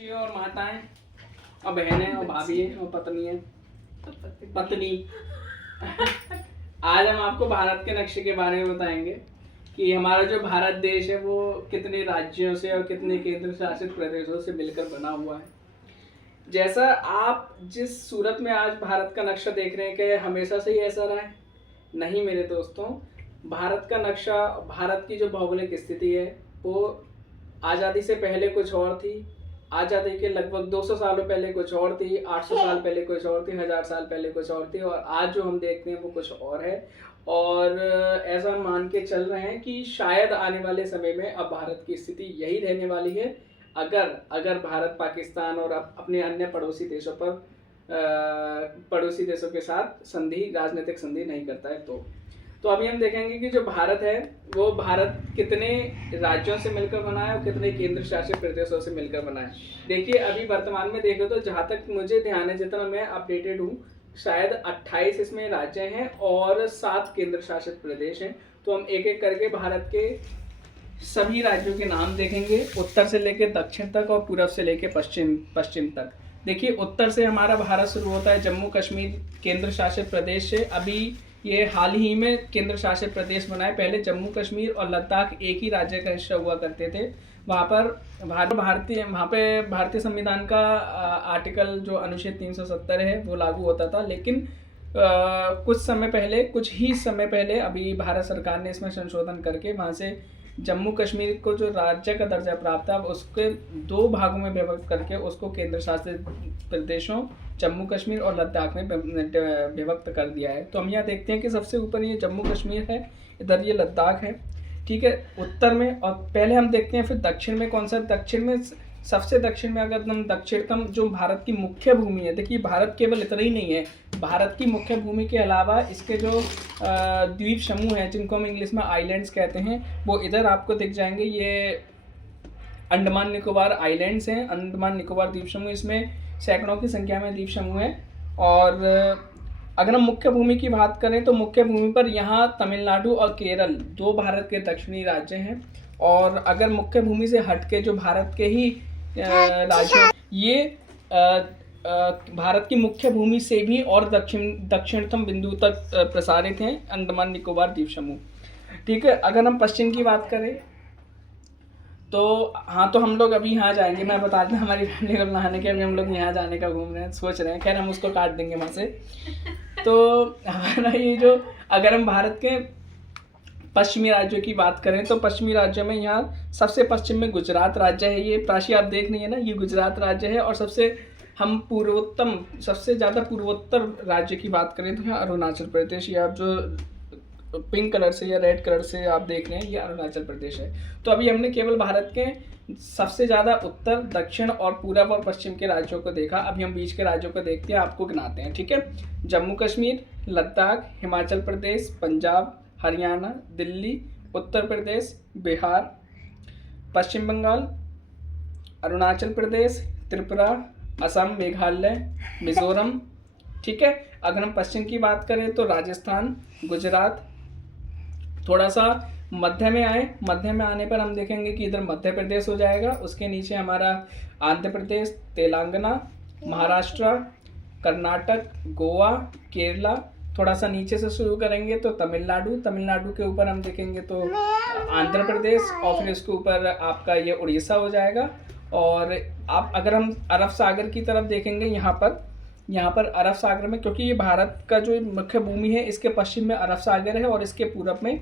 और माताएं और बहनें और भाभी और पत्नी आज हम आपको भारत के नक्शे के बारे में बताएंगे कि हमारा जो भारत देश है वो कितने राज्यों से और कितने केंद्र शासित प्रदेशों से मिलकर बना हुआ है। जैसा आप जिस सूरत में आज भारत का नक्शा देख रहे हैं, कि हमेशा से ही ऐसा रहा है? नहीं मेरे दोस्तों, भारत का नक्शा, भारत की जो भौगोलिक स्थिति है वो आज़ादी से पहले कुछ और थी, आज़ादी के लगभग 200 सालों पहले कुछ और थी, 800 साल पहले कुछ और थी, 1000 साल पहले कुछ और थी, और आज जो हम देखते हैं वो कुछ और है। और ऐसा मान के चल रहे हैं कि शायद आने वाले समय में अब भारत की स्थिति यही रहने वाली है, अगर भारत पाकिस्तान और अपने अन्य पड़ोसी देशों के साथ राजनीतिक संधि नहीं करता है। तो अभी हम देखेंगे कि जो भारत है वो भारत कितने राज्यों से मिलकर बना है और कितने केंद्र शासित प्रदेशों से मिलकर बना है। देखिए अभी वर्तमान में देखो तो जहाँ तक मुझे ध्यान है, जितना मैं अपडेटेड हूँ, शायद 28 इसमें राज्य हैं और 7 केंद्र शासित प्रदेश हैं। तो हम एक एक करके भारत के सभी राज्यों के नाम देखेंगे, उत्तर से लेकर दक्षिण तक और पूर्व से लेकर पश्चिम तक। देखिए उत्तर से हमारा भारत शुरू होता है, जम्मू कश्मीर केंद्र शासित प्रदेश से। अभी ये हाल ही में केंद्र शासित प्रदेश बनाए, पहले जम्मू कश्मीर और लद्दाख एक ही राज्य का हिस्सा हुआ करते थे। वहाँ पर भारतीय संविधान का आर्टिकल जो अनुच्छेद 370 है वो लागू होता था, लेकिन कुछ ही समय पहले अभी भारत सरकार ने इसमें संशोधन करके वहाँ से जम्मू कश्मीर को जो राज्य का दर्जा प्राप्त था उसके 2 भागों में विभक्त करके उसको केंद्र शासित प्रदेशों जम्मू कश्मीर और लद्दाख में विभक्त कर दिया है। तो हम यहाँ देखते हैं कि सबसे ऊपर ये जम्मू कश्मीर है, इधर ये लद्दाख है, ठीक है, उत्तर में। और पहले हम देखते हैं फिर दक्षिण में कौन सा। दक्षिण में सबसे दक्षिण में अगर हम दक्षिणतम जो भारत की मुख्य भूमि है, देखिए भारत केवल इतना ही नहीं है, भारत की मुख्य भूमि के अलावा इसके जो द्वीप समूह हैं जिनको हम इंग्लिश में आइलैंड्स कहते हैं, वो इधर आपको दिख जाएंगे। ये अंडमान निकोबार आइलैंड्स हैं, अंडमान निकोबार द्वीप समूह, इसमें सैकड़ों की संख्या में द्वीप समूह हैं। और अगर हम मुख्य भूमि की बात करें तो मुख्य भूमि पर यहाँ तमिलनाडु और केरल 2 भारत के दक्षिणी राज्य हैं। और अगर मुख्य भूमि से हटके जो भारत के ही राज्य, ये भारत की मुख्य भूमि से भी और दक्षिणतम बिंदु तक प्रसारित हैं अंडमान निकोबार द्वीप समूह, ठीक है। अगर हम पश्चिम की बात करें तो हाँ, तो हम लोग अभी यहाँ जाएंगे। मैं बता दें हमारी फैमिली को नहाने के, अभी हम लोग यहाँ जाने का घूम रहे हैं, सोच रहे हैं, खैर हम उसको काट देंगे वहाँ से। तो हमारा ये जो, अगर हम भारत के पश्चिमी राज्यों की बात करें तो पश्चिमी राज्यों में यहाँ सबसे पश्चिम में गुजरात राज्य है। ये प्राची आप देख रही है ना, ये गुजरात राज्य है। और सबसे ज़्यादा पूर्वोत्तर राज्य की बात करें तो यहाँ अरुणाचल प्रदेश, या आप जो पिंक कलर से या रेड कलर से आप देख रहे हैं, ये अरुणाचल प्रदेश है। तो अभी हमने केवल भारत के सबसे ज़्यादा उत्तर, दक्षिण और पूर्व और पश्चिम के राज्यों को देखा। अभी हम बीच के राज्यों को देखते हैं, आपको गिनाते हैं, ठीक है। जम्मू कश्मीर, लद्दाख, हिमाचल प्रदेश, पंजाब, हरियाणा, दिल्ली, उत्तर प्रदेश, बिहार, पश्चिम बंगाल, अरुणाचल प्रदेश, त्रिपुरा, असम, मेघालय, मिजोरम, ठीक है। अगर हम पश्चिम की बात करें तो राजस्थान, गुजरात। थोड़ा सा मध्य में आए, मध्य में आने पर हम देखेंगे कि इधर मध्य प्रदेश हो जाएगा, उसके नीचे हमारा आंध्र प्रदेश, तेलंगाना, महाराष्ट्र, कर्नाटक, गोवा, केरला। थोड़ा सा नीचे से शुरू करेंगे तो तमिलनाडु के ऊपर हम देखेंगे तो आंध्र प्रदेश, और फिर उसके ऊपर आपका ये उड़ीसा हो जाएगा। और अगर हम अरब सागर की तरफ देखेंगे, यहाँ पर अरब सागर में, क्योंकि ये भारत का जो मुख्य भूमि है, इसके पश्चिम में अरब सागर है और इसके पूरब में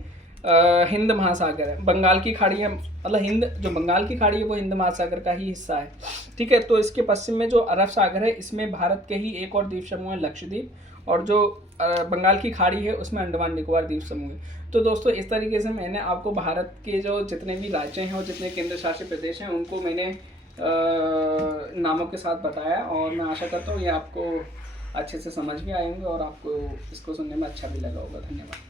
हिंद महासागर है। बंगाल की खाड़ी है, मतलब जो बंगाल की खाड़ी है वो हिंद महासागर का ही हिस्सा है, ठीक है। तो इसके पश्चिम में जो अरब सागर है, इसमें भारत के ही एक और द्वीप समूह है, लक्षद्वीप, और जो बंगाल की खाड़ी है उसमें अंडमान निकोबार द्वीप समूह है। तो दोस्तों इस तरीके से मैंने आपको भारत के जो जितने भी राज्य हैं और जितने केंद्र शासित प्रदेश हैं उनको मैंने नामों के साथ बताया, और मैं आशा करता हूँ ये आपको अच्छे से समझ में आएंगे और आपको इसको सुनने में अच्छा भी लगा होगा। धन्यवाद।